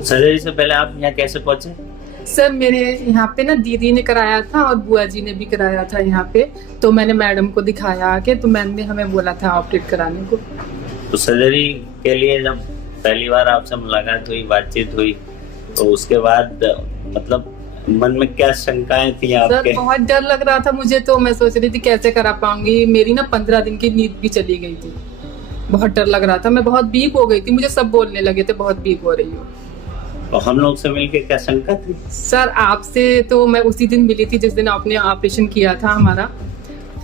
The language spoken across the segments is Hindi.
सर्जरी से पहले आप यहाँ कैसे पहुंचे? सर मेरे यहाँ पे ना दीदी ने कराया था और बुआ जी ने भी कराया था यहाँ पे। तो मैंने मैडम को दिखाया आके, तो मैम ने हमें बोला था ऑपरेट कराने को। तो सर्जरी के लिए जब पहली बार आपसे मुलाकात हुई, बातचीत हुई, तो उसके बाद मतलब मन में क्या शंकाएं थी आपके? सर बहुत डर लग रहा था मुझे, तो मैं सोच रही थी कैसे करा पाऊंगी। मेरी ना 15 दिन की नींद भी चली गई थी। बहुत डर लग रहा था, मैं बहुत वीक हो गई थी। मुझे सब बोलने लगे थे बहुत वीक हो रही हो। और हम लोग से मिलके क्या शंका थी? सर आपसे तो मैं उसी दिन मिली थी जिस दिन आपने ऑपरेशन किया था हमारा।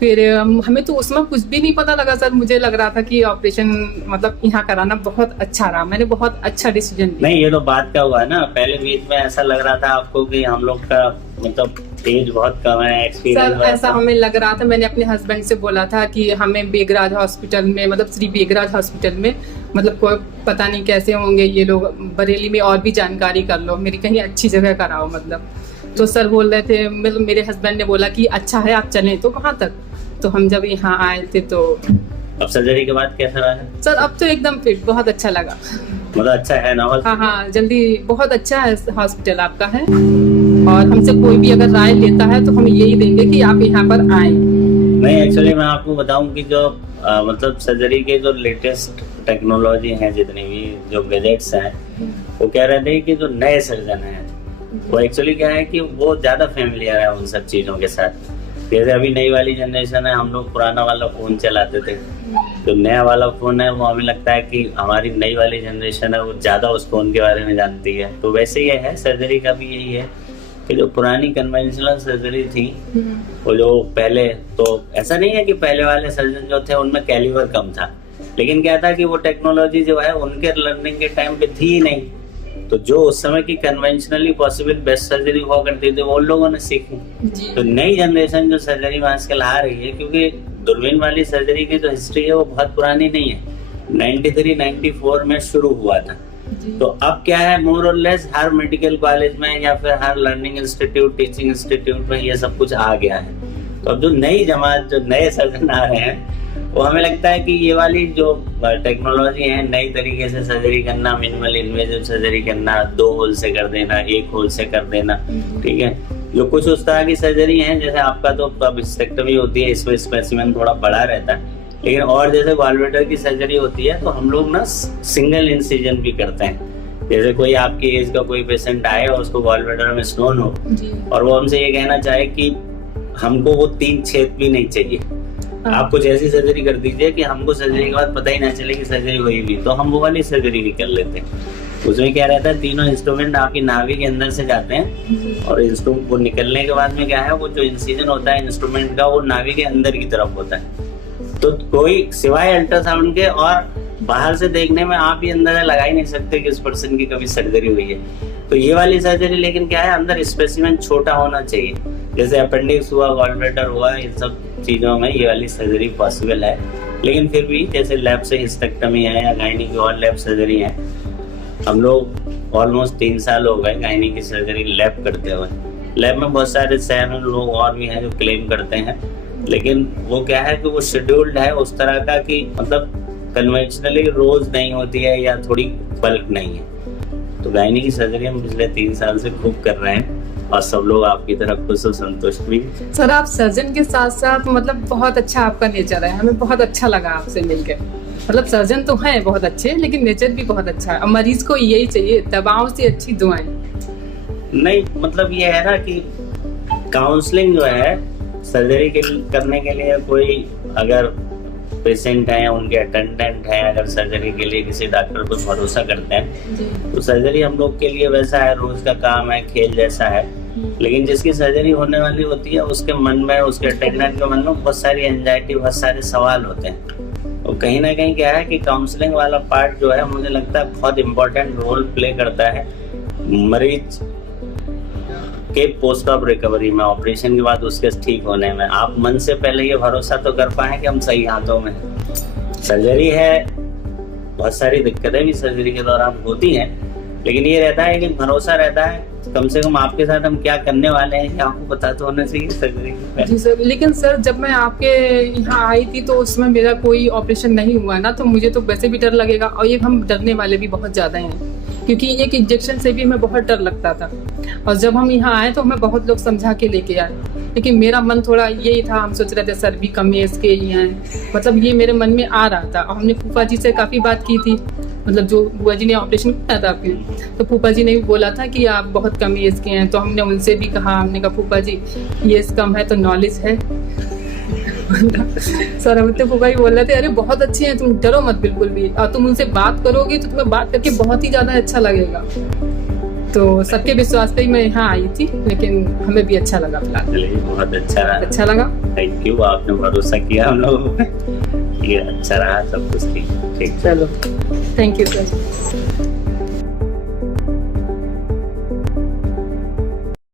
फिर हमें तो उसमें कुछ भी नहीं पता लगा सर। मुझे लग रहा था कि ऑपरेशन मतलब यहाँ कराना बहुत अच्छा रहा। मैंने बहुत अच्छा डिसीजन लिया। नहीं, ये तो बात क्या हुआ है ना, पहले बीच में ऐसा लग रहा था आपको कि हम लोग का मतलब एज बहुत कम है, एक्सपीरियंस। सर ऐसा हमें लग रहा था। मैंने अपने हस्बैंड से बोला था कि हमें बेगराज हॉस्पिटल में, मतलब श्री बेगराज हॉस्पिटल में, मतलब कोई पता नहीं कैसे होंगे ये लोग, बरेली में और भी जानकारी कर लो, मेरी कहीं अच्छी जगह कराओ मतलब। तो सर बोल रहे थे, मेरे हस्बैंड ने बोला कि अच्छा है आप चलें। तो कहाँ तक, तो हम जब यहाँ आए थे तो। अब सर्जरी के बाद कैसा रहा है? सर अब तो एकदम फिट, बहुत अच्छा लगा। मतलब अच्छा है ना? हाँ, जल्दी, बहुत अच्छा है हॉस्पिटल आपका है। और हमसे कोई भी अगर राय लेता है तो हम यही देंगे कि आप यहाँ पर आए। नहीं, एक्चुअली मैं आपको बताऊं कि जो मतलब सर्जरी के जो लेटेस्ट टेक्नोलॉजी है, जितनी भी जो गैजेट्स हैं, वो कह रहे थे कि जो नए सर्जन हैं वो एक्चुअली क्या है कि वो ज़्यादा फेमिलियर है उन सब चीज़ों के साथ। जैसे अभी नई वाली जनरेशन है, हम लोग पुराना वाला फ़ोन चलाते थे, तो नया वाला फ़ोन है वो हमें लगता है कि हमारी नई वाली जनरेशन है वो ज़्यादा उस फ़ोन के बारे में जानती है। तो वैसे ये है, सर्जरी का भी यही है कि जो पुरानी कन्वेंशनल सर्जरी थी वो जो पहले, तो ऐसा नहीं है कि पहले वाले सर्जन जो थे उनमें कैलिबर कम था, लेकिन क्या था कि वो टेक्नोलॉजी जो है उनके लर्निंग के टाइम पे थी ही नहीं। तो जो उस समय की कन्वेंशनली पॉसिबल बेस्ट सर्जरी हुआ करती थी वो उन लोगों ने सीखी। तो नई जनरेशन जो सर्जरी में आजकल आ रही है, क्योंकि दूरबीन वाली सर्जरी की जो हिस्ट्री है वो बहुत पुरानी नहीं है, 93-94 में शुरू हुआ था। तो अब क्या है, मोर और लेस हर मेडिकल कॉलेज में या फिर हर लर्निंग इंस्टीट्यूट, टीचिंग इंस्टीट्यूट में ये सब कुछ आ गया है। तो अब जो नई जमात, जो नए सर्जन आ रहे हैं, वो हमें लगता है कि ये वाली जो टेक्नोलॉजी है, नई तरीके से सर्जरी करना, मिनिमल इन्वेजिव सर्जरी करना, 2 होल से कर देना, 1 होल से कर देना, ठीक है, जो कुछ उस तरह की सर्जरी है। जैसे आपका तो बिस्टेक्टमी होती है, इसमें स्पेसिमेन थोड़ा बड़ा रहता है, लेकिन और जैसे गॉलब्लैडर की सर्जरी होती है तो हम लोग ना सिंगल इंसिजन भी करते हैं। जैसे कोई आपकी एज का कोई पेशेंट आए और उसको गॉलब्लैडर में स्टोन हो और वो हमसे ये कहना चाहे कि हमको वो 3 छेद भी नहीं चाहिए, आप कुछ ऐसी सर्जरी कर दीजिए कि हमको सर्जरी के बाद पता ही ना चले कि सर्जरी हुई भी, तो हम वो वाली सर्जरी भी कर लेते हैं। उसमें क्या रहता है, तीनों इंस्ट्रूमेंट आपकी नाभि के अंदर से जाते हैं और इंस्ट्रूमेंट वो निकलने के बाद में क्या है, वो जो इंसिजन होता है इंस्ट्रूमेंट का वो नाभि के अंदर की तरफ होता है। तो कोई सिवाय अल्ट्रासाउंड के और बाहर से देखने में आप ये अंदाजा लगा ही नहीं सकते कि इस पर्सन की कभी सर्जरी हुई है। तो ये वाली सर्जरी लेकिन क्या है, अंदर स्पेसिमेन छोटा होना चाहिए, जैसे अपेंडिक्स हुआ, गॉलब्लैडर हुआ, इन सब चीज़ों में ये वाली सर्जरी पॉसिबल है। लेकिन फिर भी जैसे लैब से हिस्टेक्टमी है या गायनी की और लैब सर्जरी है, हम लोग ऑलमोस्ट 3 साल हो गए गायनी की सर्जरी लैब करते हुए। लैब में बहुत सारे शहर लोग और भी हैं जो क्लेम करते हैं, लेकिन वो क्या है कि वो शेड्यूल्ड है उस तरह का कि मतलब कन्वेंशनली रोज नहीं होती है या थोड़ी बल्क नहीं है। तो गायनी की सर्जरी हम पिछले 3 साल से खूब कर रहे हैं और सब लोग आपकी तरफ खुश और संतुष्ट भी। सर आप सर्जन के साथ साथ मतलब बहुत अच्छा आपका नेचर है, हमें बहुत अच्छा लगा आपसे मिलकर। मतलब सर्जन तो हैं बहुत अच्छे, लेकिन नेचर भी बहुत अच्छा है। और मरीज को यही चाहिए, दवाओं से अच्छी दुआएं। नहीं, मतलब ये है ना कि काउंसलिंग जो है सर्जरी के करने के लिए, कोई अगर पेशेंट है, उनके अटेंडेंट है, अगर सर्जरी के लिए किसी डॉक्टर पर भरोसा करते हैं तो सर्जरी हम लोग के लिए वैसा है, रोज का काम है, खेल जैसा है। लेकिन जिसकी सर्जरी होने वाली होती है उसके मन में, उसके अटेंडेंट के मन में बहुत सारी एंजाइटी, बहुत सारे सवाल होते हैं। और कहीं ना कहीं क्या है कि काउंसलिंग वाला पार्ट जो है, मुझे लगता है बहुत इंपॉर्टेंट रोल प्ले करता है मरीज के पोस्ट ऑफ रिकवरी में, ऑपरेशन के बाद उसके ठीक होने में। आप मन से पहले ये भरोसा तो कर पाए कि हम सही हाथों में हैं। सर्जरी है, बहुत सारी दिक्कतें भी सर्जरी के दौरान होती हैं, लेकिन ये रहता है कि भरोसा रहता है कम से कम आपके साथ हम क्या करने वाले हैं आपको पता तो होना चाहिए सर्जरी के। जी सर, लेकिन सर जब मैं आपके यहाँ आई थी तो उसमें मेरा कोई ऑपरेशन नहीं हुआ ना, तो मुझे तो वैसे भी डर लगेगा। और ये हम डरने वाले भी बहुत ज़्यादा हैं, क्योंकि एक इंजेक्शन से भी हमें बहुत डर लगता था। और जब हम यहाँ आए तो हमें बहुत लोग समझा के लेके आए, लेकिन मेरा मन थोड़ा यही था, हम सोच रहे थे सर भी कम एज के ही हैं, मतलब ये मेरे मन में आ रहा था। और हमने फूफा जी से काफ़ी बात की थी, मतलब जो बुआ जी ने ऑपरेशन किया था आपके, तो फूफा जी ने भी बोला था कि आप बहुत कम एज के हैं। तो हमने उनसे भी कहा, हमने कहा फूफा जी एज कम है तो नॉलेज है। सर हम फूफा जी बोल रहे थे अरे बहुत अच्छे हैं, तुम डरो मत बिल्कुल भी, और तुम उनसे बात करोगे तो तुम्हें बात करके बहुत ही ज़्यादा अच्छा लगेगा। तो सबके विश्वास पे ही मैं यहाँ आई थी, लेकिन हमें भी अच्छा लगा फिलहाल। चलिए बहुत अच्छा लगा। थैंक यू, आपने भरोसा किया हम लोगों पे। ये अच्छा रहा सब कुछ ठीक। चलो थैंक यू सर।